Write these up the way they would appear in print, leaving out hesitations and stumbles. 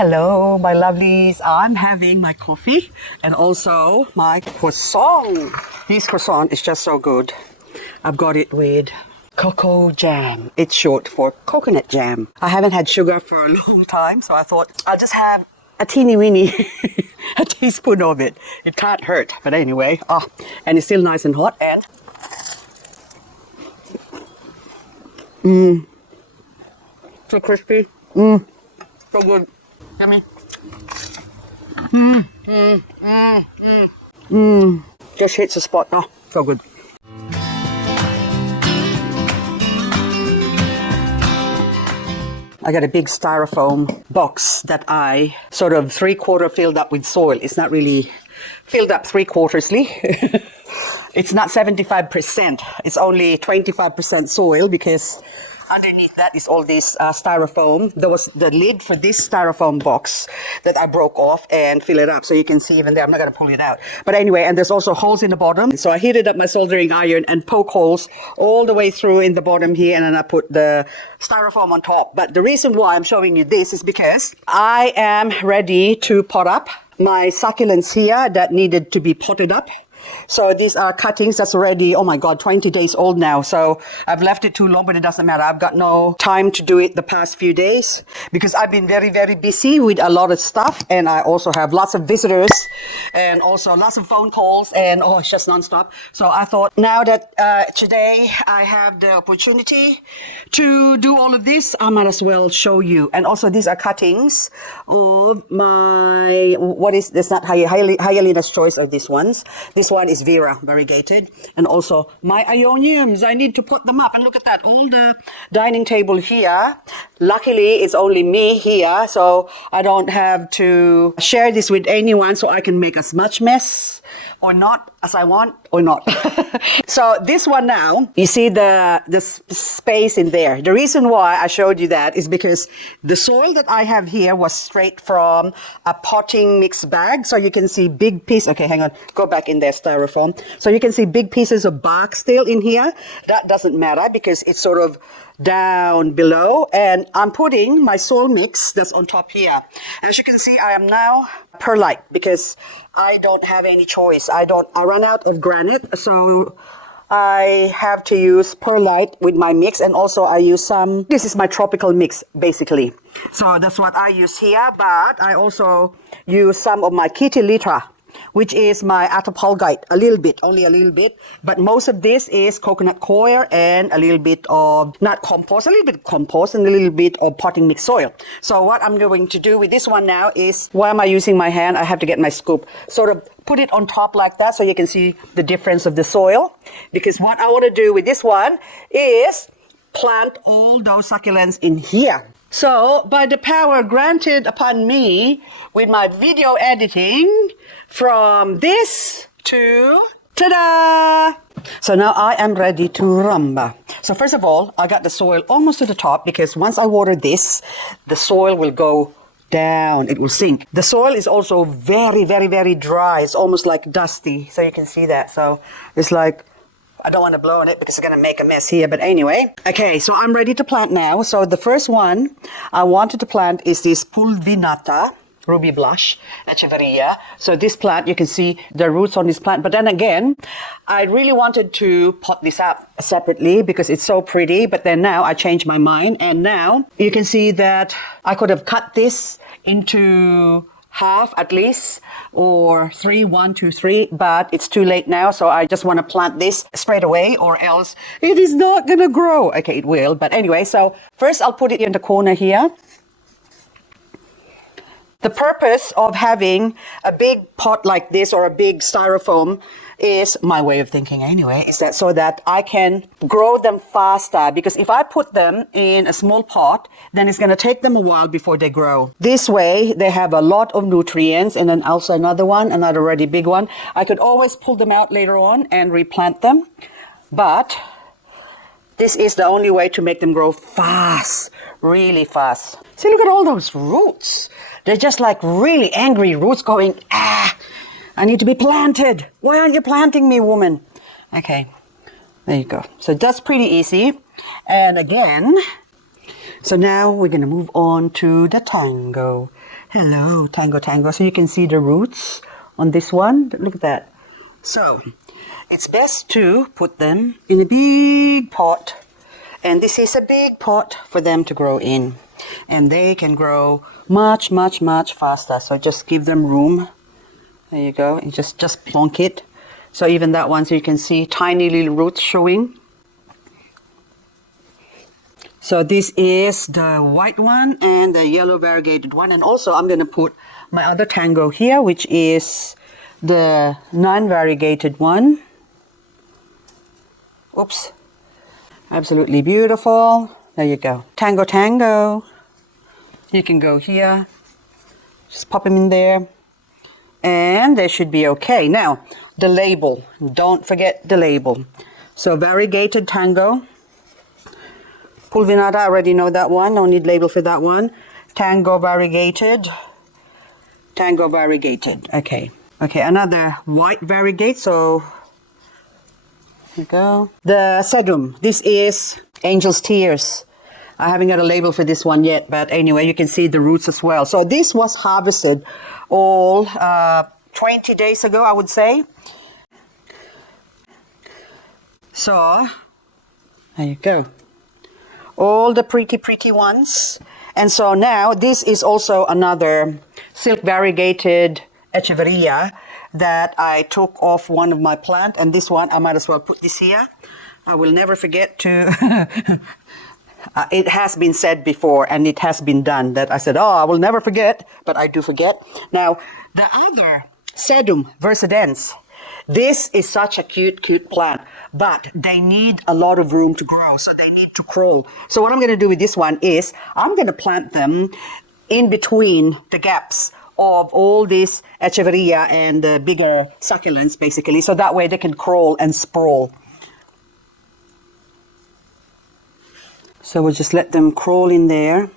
Hello, my lovelies. I'm having my coffee and also my croissant. This croissant is just so good. I've got it with cocoa jam. It's short for coconut jam. I haven't had sugar for a long time, so I thought I'll just have a teeny weeny, a teaspoon of it. It can't hurt. But anyway, and it's still nice and hot. And so crispy. So good. Yummy. Just hits the spot. Oh, so good. I got a big styrofoam box that I sort of 3/4 filled up with soil. It's not really filled up 3/4ly. It's not 75%. It's only 25% soil because underneath that is all this styrofoam. There was the lid for this styrofoam box that I broke off and fill it up. So you can see even there, I'm not going to pull it out. But anyway, and there's also holes in the bottom. So I heated up my soldering iron and poke holes all the way through in the bottom here. And then I put the styrofoam on top. But the reason why I'm showing you this is because I am ready to pot up my succulents here that needed to be potted up. So these are cuttings that's already, oh my God, 20 days old now. So I've left it too long, but it doesn't matter. I've got no time to do it the past few days because I've been very, very busy with a lot of stuff. And I also have lots of visitors and also lots of phone calls and it's just nonstop. So I thought now that today I have the opportunity to do all of this, I might as well show you. And also these are cuttings of my, what is this? Not Hyalina's choice of these ones. This one is Variegated, and also my Ioniums. I need to put them up, and look at that, all the dining table here. Luckily, it's only me here, so I don't have to share this with anyone, so I can make as much mess or not as I want or not. So this one now, you see the space in there. The reason why I showed you that is because the soil that I have here was straight from a potting mix bag. So you can see big piece. Okay, hang on. Go back in there, styrofoam. So you can see big pieces of bark still in here. That doesn't matter because it's sort of down below, and I'm putting my soil mix that's on top here. As you can see, I am now perlite because I don't have any choice. I run out of granite, so I have to use perlite with my mix, and also I use some, this is my tropical mix basically. So that's what I use here, but I also use some of my kitty litter, which is my attapulgite, a little bit, only a little bit. But most of this is coconut coir and a little bit of, not compost, a little bit of compost and a little bit of potting mix soil. So what I'm going to do with this one now is, why am I using my hand? I have to get my scoop. Sort of put it on top like that so you can see the difference of the soil. Because what I want to do with this one is plant all those succulents in here. So, by the power granted upon me with my video editing, from this to ta-da! So now I am ready to rumba. So first of all, I got the soil almost to the top because once I water this, the soil will go down, it will sink. The soil is also very, very, very dry. It's almost like dusty, so you can see that. So it's like, I don't want to blow on it because it's going to make a mess here. But anyway, okay, so I'm ready to plant now. So the first one I wanted to plant is this Pulvinata, Ruby Blush, Echeveria. So this plant, you can see the roots on this plant. But then again, I really wanted to pot this up separately because it's so pretty. But then now I changed my mind. And now you can see that I could have cut this into half at least, or 3, 1, 2, 3, but it's too late now, so I just want to plant this straight away, or else it is not going to grow. Okay, it will, but anyway, so first I'll put it in the corner here. The purpose of having a big pot like this or a big styrofoam is, my way of thinking anyway, is that so that I can grow them faster, because if I put them in a small pot, then it's going to take them a while before they grow. This way they have a lot of nutrients, and then also another already big one. I could always pull them out later on and replant them, but this is the only way to make them grow fast, really fast. See, look at all those roots. They're just like really angry roots going, I need to be planted. Why aren't you planting me, woman? Okay, there you go. So that's pretty easy. And again, So now we're going to move on to the Tango. Hello, Tango, Tango. So you can see the roots on this one. Look at that. So it's best to put them in a big pot. And this is a big pot for them to grow in. And they can grow much, much, much faster. So just give them room. There you go. And just plonk it. So even that one, so you can see tiny little roots showing. So this is the white one and the yellow variegated one. And also I'm going to put my other Tango here, which is the non-variegated one. Oops. Absolutely beautiful. There you go. Tango, Tango. You can go here. Just pop them in there. And they should be okay. Now, the label. Don't forget the label. So variegated Tango. Pulvinata, I already know that one. No need label for that one. Tango variegated. Tango variegated. Okay. Okay, another white variegate. So, here we go. The Sedum. This is Angel's Tears. I haven't got a label for this one yet, but anyway, you can see the roots as well. So this was harvested all 20 days ago, I would say. So, there you go. All the pretty ones. And so now this is also another silk variegated Echeveria that I took off one of my plant, and this one I might as well put this here. I will never forget to it has been said before and it has been done that I said, oh, I will never forget, but I do forget. Now the other Sedum versidens, this is such a cute plant, but they need a lot of room to grow, so they need to crawl. So what I'm going to do with this one is I'm going to plant them in between the gaps of all these Echeveria and the bigger succulents, basically, so that way they can crawl and sprawl. So we'll just let them crawl in there.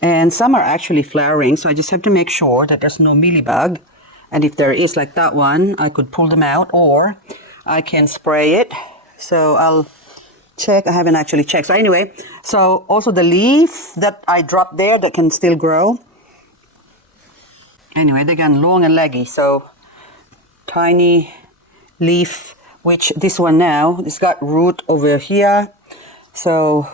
And some are actually flowering, so I just have to make sure that there's no mealybug. And if there is, like that one, I could pull them out, or I can spray it. So I'll check. I haven't actually checked. So anyway, so also the leaf that I dropped there that can still grow. Anyway, they're getting long and leggy, so tiny leaf, which this one now, it's got root over here. So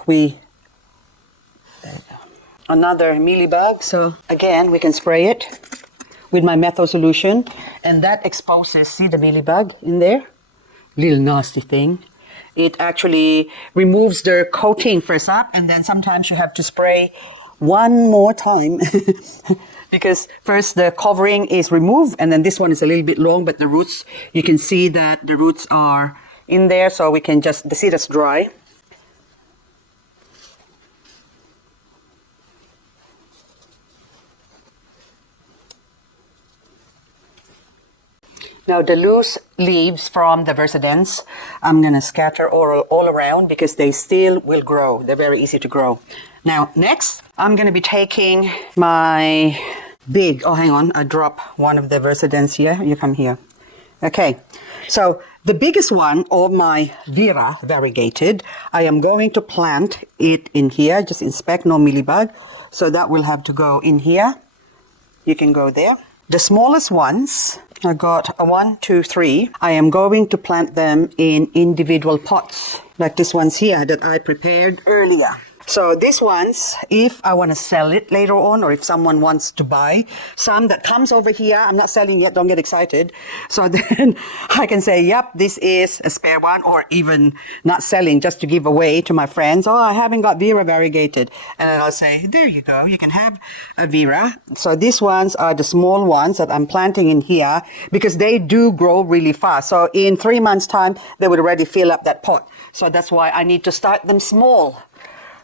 another mealybug. So again, we can spray it with my methyl solution, and that exposes, see the mealybug in there? Little nasty thing. It actually removes their coating first up, and then sometimes you have to spray one more time because first the covering is removed, and then this one is a little bit long, but the roots, you can see that the roots are in there, so we can just see that's dry. Now the loose leaves from the versidens, I'm going to scatter all around because they still will grow. They're very easy to grow. Now next, I'm going to be taking my big, oh hang on, I drop one of the versidens here. You come here. Okay, so the biggest one of my Vera variegated, I am going to plant it in here. Just inspect, no mealybug. So that will have to go in here. You can go there. The smallest ones, I got 1, 2, 3. I am going to plant them in individual pots, like this ones here that I prepared earlier. So these ones, if I want to sell it later on, or if someone wants to buy some that comes over here, I'm not selling yet, don't get excited. So then I can say, yep, this is a spare one, or even not selling, just to give away to my friends. Oh, I haven't got Vera variegated. And then I'll say, there you go, you can have a Vera. So these ones are the small ones that I'm planting in here because they do grow really fast. So in 3 months' time, they would already fill up that pot. So that's why I need to start them small.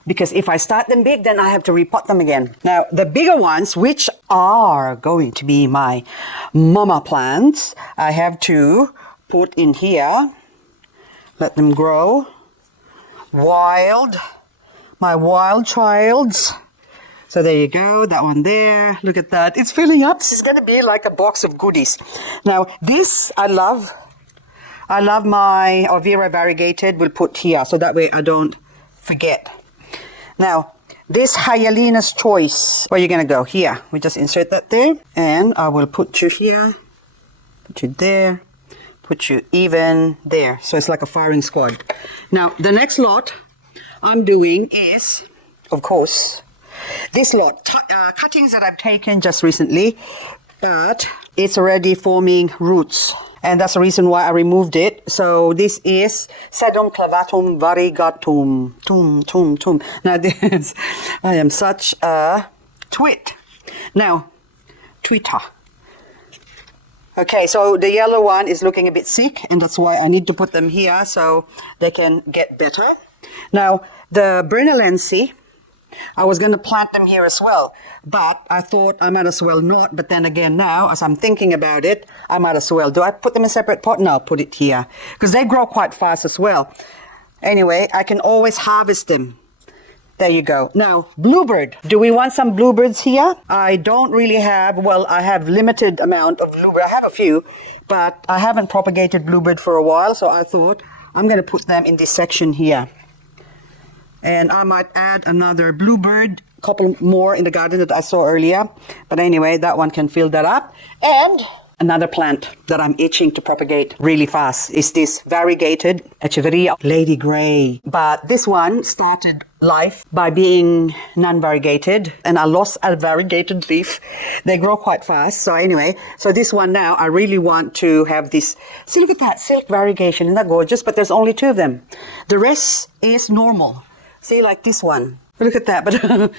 Because if I start them big, then I have to repot them again. Now, the bigger ones, which are going to be my mama plants, I have to put in here, let them grow. Wild, my wild childs. So there you go, that one there. Look at that. It's filling up. This is going to be like a box of goodies. Now, this I love. I love my Vera variegated. We'll put here, so that way I don't forget. Now, this Hyalena's Choice, where you're going to go? Here. We just insert that there. And I will put you here, put you there, put you even there. So it's like a firing squad. Now, the next lot I'm doing is, of course, this lot. Cuttings that I've taken just recently, but it's already forming roots. And that's the reason why I removed it. So this is Sedum clavatum variegatum. Now this, I am such a twit. Now, Twitter. Okay, so the yellow one is looking a bit sick, and that's why I need to put them here so they can get better. Now, the Brunellense, I was going to plant them here as well, but I thought I might as well not. But then again now, as I'm thinking about it, I might as well. Do I put them in a separate pot? No, put it here, because they grow quite fast as well. Anyway, I can always harvest them. There you go. Now, bluebird. Do we want some bluebirds here? I don't really have, well, I have limited amount of bluebird. I have a few, but I haven't propagated bluebird for a while, so I thought I'm going to put them in this section here. And I might add another bluebird, a couple more in the garden that I saw earlier. But anyway, that one can fill that up. And another plant that I'm itching to propagate really fast is this variegated Echeveria Lady Grey. But this one started life by being non-variegated, and I lost a variegated leaf. They grow quite fast. So anyway, so this one now, I really want to have this. See, look at that silk variegation. Isn't that gorgeous? But there's only 2 of them. The rest is normal. See, like this one. Look at that. But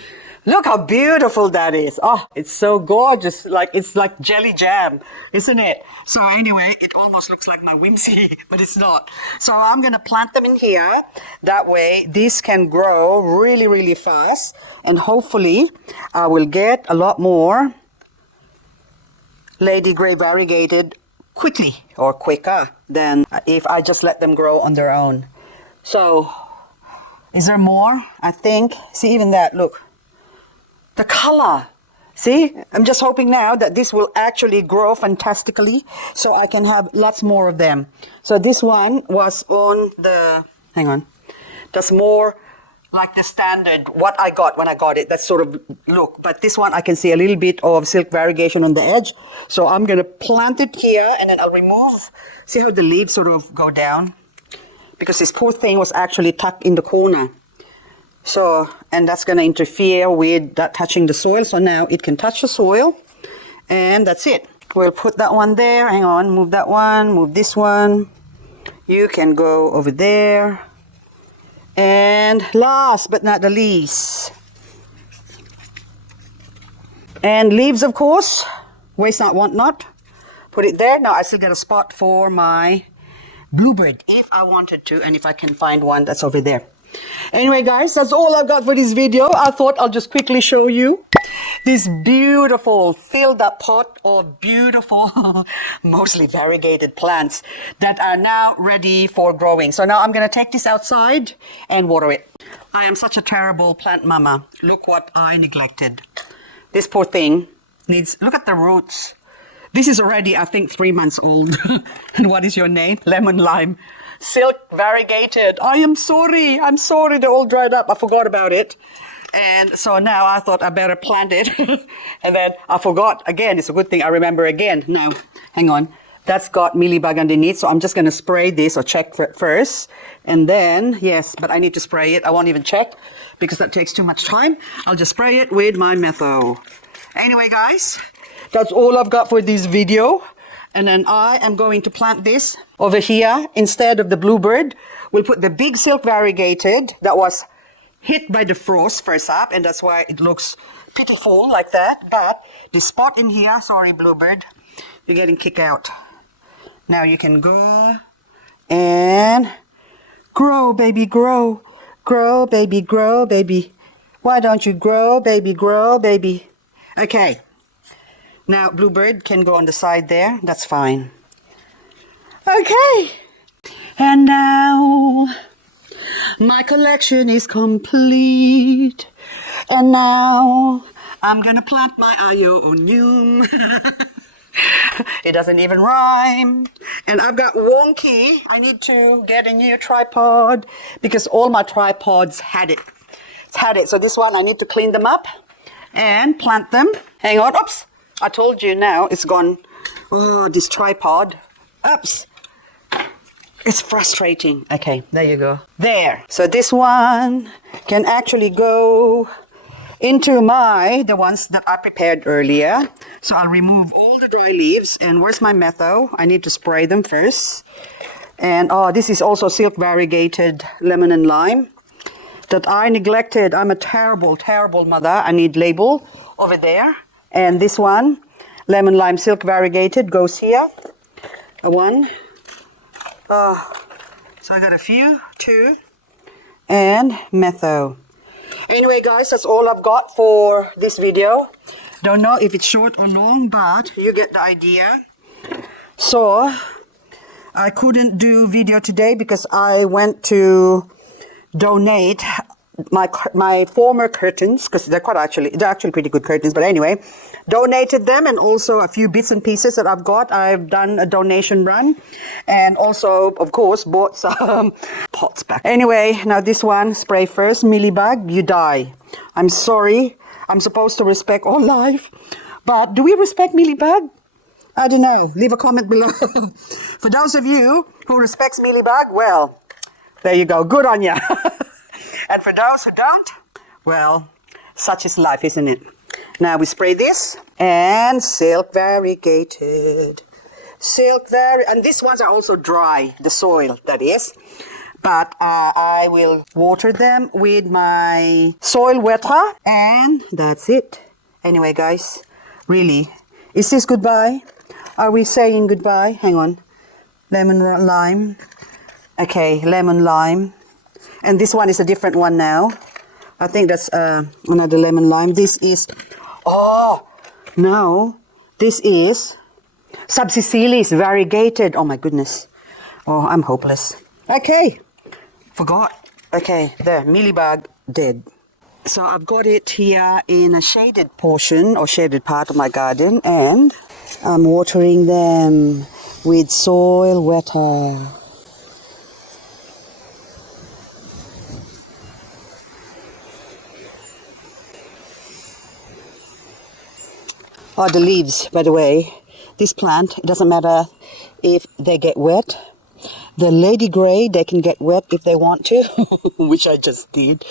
look how beautiful that is. Oh, it's so gorgeous. Like, it's like jelly jam, isn't it? So anyway, it almost looks like my whimsy, but it's not. So I'm going to plant them in here. That way, this can grow really, really fast. And hopefully, I will get a lot more Lady Grey variegated quickly or quicker than if I just let them grow on their own. So, is there more? I think. See, even that, look. The color. See, I'm just hoping now that this will actually grow fantastically so I can have lots more of them. So this one was on the, hang on, that's more like the standard, what I got when I got it, that sort of look. But this one I can see a little bit of silk variegation on the edge. So I'm going to plant it here and then I'll remove, see how the leaves sort of go down? Because this poor thing was actually tucked in the corner. So, and that's going to interfere with that touching the soil. So now it can touch the soil. And that's it. We'll put that one there. Hang on, move that one, move this one. You can go over there. And last but not the least. And leaves, of course. Waste not, want not. Put it there. Now I still get a spot for my bluebird if I wanted to, and if I can find one that's over there. Anyway, guys, that's all I've got for this video. I thought I'll just quickly show you this beautiful filled up pot of beautiful, mostly variegated plants that are now ready for growing. So now I'm going to take this outside and water it. I am such a terrible plant mama. Look what I neglected. This poor thing needs, look at the roots. This is already, I think, 3 months old. And what is your name? Lemon lime. Silk variegated. I am sorry. I'm sorry. They're all dried up. I forgot about it. And so now I thought I better plant it. And then I forgot. Again, it's a good thing I remember again. Now, hang on. That's got mealybug underneath. So I'm just going to spray this or check for it first. And then, yes, but I need to spray it. I won't even check because that takes too much time. I'll just spray it with my metho. Anyway, guys, that's all I've got for this video. And then I am going to plant this over here instead of the bluebird. We'll put the big silk variegated that was hit by the frost first up, and that's why it looks pitiful like that. But the spot in here, sorry bluebird, you're getting kicked out. Now you can go and grow, baby, grow. Grow, baby, grow, baby. Why don't you grow, baby, grow, baby? Okay. Now, bluebird can go on the side there. That's fine. Okay. And now, my collection is complete. And now, I'm going to plant my Ionium. It doesn't even rhyme. And I've got wonky. I need to get a new tripod because all my tripods had it. had it. So this one, I need to clean them up and plant them. Hang on. Oops. I told you now it's gone. Oh, this tripod. Oops. It's frustrating. Okay, there you go. There. So this one can actually go into the ones that I prepared earlier. So I'll remove all the dry leaves. And where's my metho? I need to spray them first. And this is also silk variegated lemon and lime that I neglected. I'm a terrible, terrible mother. I need label over there. And this one, lemon lime silk variegated, goes here. One. So I got a few, two, and metho. Anyway, guys, that's all I've got for this video. Don't know if it's short or long, but you get the idea. So I couldn't do video today because I went to donate my former curtains, because they're actually pretty good curtains, but anyway, donated them, and also a few bits and pieces that I've got. I've done a donation run, and also, of course, bought some pots back. Anyway, now this one, spray first, mealybug, you die. I'm sorry, I'm supposed to respect all life, but do we respect mealybug? I don't know, leave a comment below. For those of you who respects mealybug, well, there you go, good on ya. And for those who don't, well, such is life, isn't it? Now we spray this, and silk variegated. And these ones are also dry, the soil, that is. But I will water them with my soil wetter, and that's it. Anyway, guys, really, is this goodbye? Are we saying goodbye? Hang on. Lemon lime. Okay, lemon lime. And this one is a different one now. I think that's another lemon lime. This is, no, this is Subsicilis variegated. Oh my goodness. Oh, I'm hopeless. Okay, forgot. Okay, there, mealybug, dead. So I've got it here in a shaded portion or shaded part of my garden, and I'm watering them with soil wetter. Oh, the leaves, by the way. This plant, it doesn't matter if they get wet. The lady grey, they can get wet if they want to, which I just did.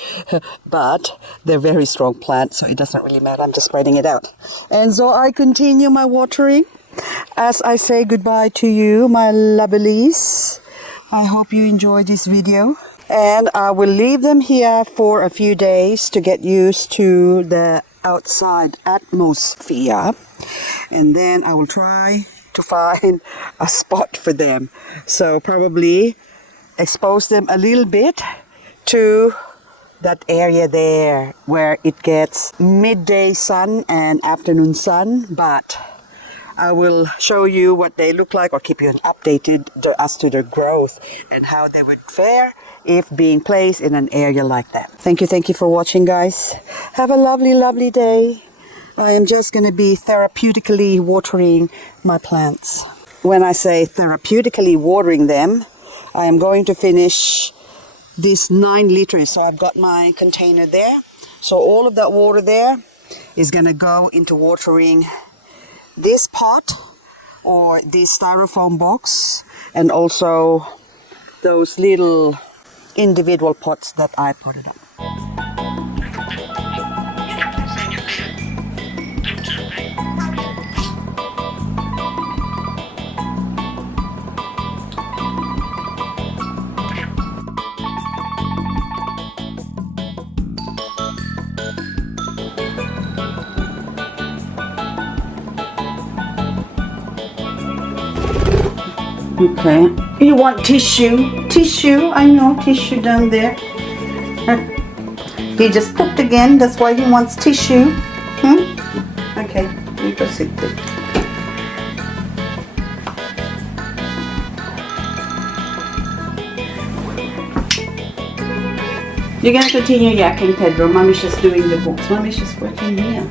But they're very strong plants, so it doesn't really matter. I'm just spreading it out. And so I continue my watering as I say goodbye to you, my lovelies. I hope you enjoyed this video. And I will leave them here for a few days to get used to the outside atmosphere, and then I will try to find a spot for them. So probably expose them a little bit to that area there where it gets midday sun and afternoon sun, but I will show you what they look like or keep you updated as to their growth and how they would fare if being placed in an area like that. Thank you for watching, guys. Have a lovely, lovely day. I am just going to be therapeutically watering my plants. When I say therapeutically watering them, I am going to finish this 9 liters. So I've got my container there. So all of that water there is going to go into watering this pot or this styrofoam box, and also those little individual pots that I put it up. Okay. You want tissue? Tissue, I know, tissue down there. He just pooped again, that's why he wants tissue. Okay, you go sit there. You're gonna continue yakking, Pedro. Mommy's just doing the books. Mommy's just working here.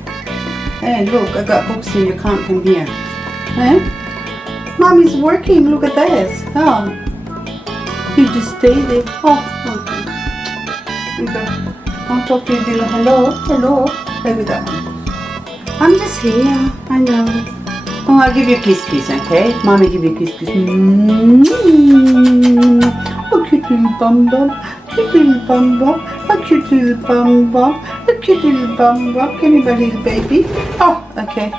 Hey, look, I got books here, you can't come here. Hey? Mommy's working, look at this. Oh, you just stay there. Oh, okay. You go. I'll talk to you, Dilla. Hello, hello. Play with that one. I'm just here. I know. Oh, I'll give you a kiss, okay? Mommy give you a kiss. Oh, cute little bum bum. Cute little bum bum. Oh, cute little bum bum. Oh, cute little bum bum. Give me my little baby. Oh, okay.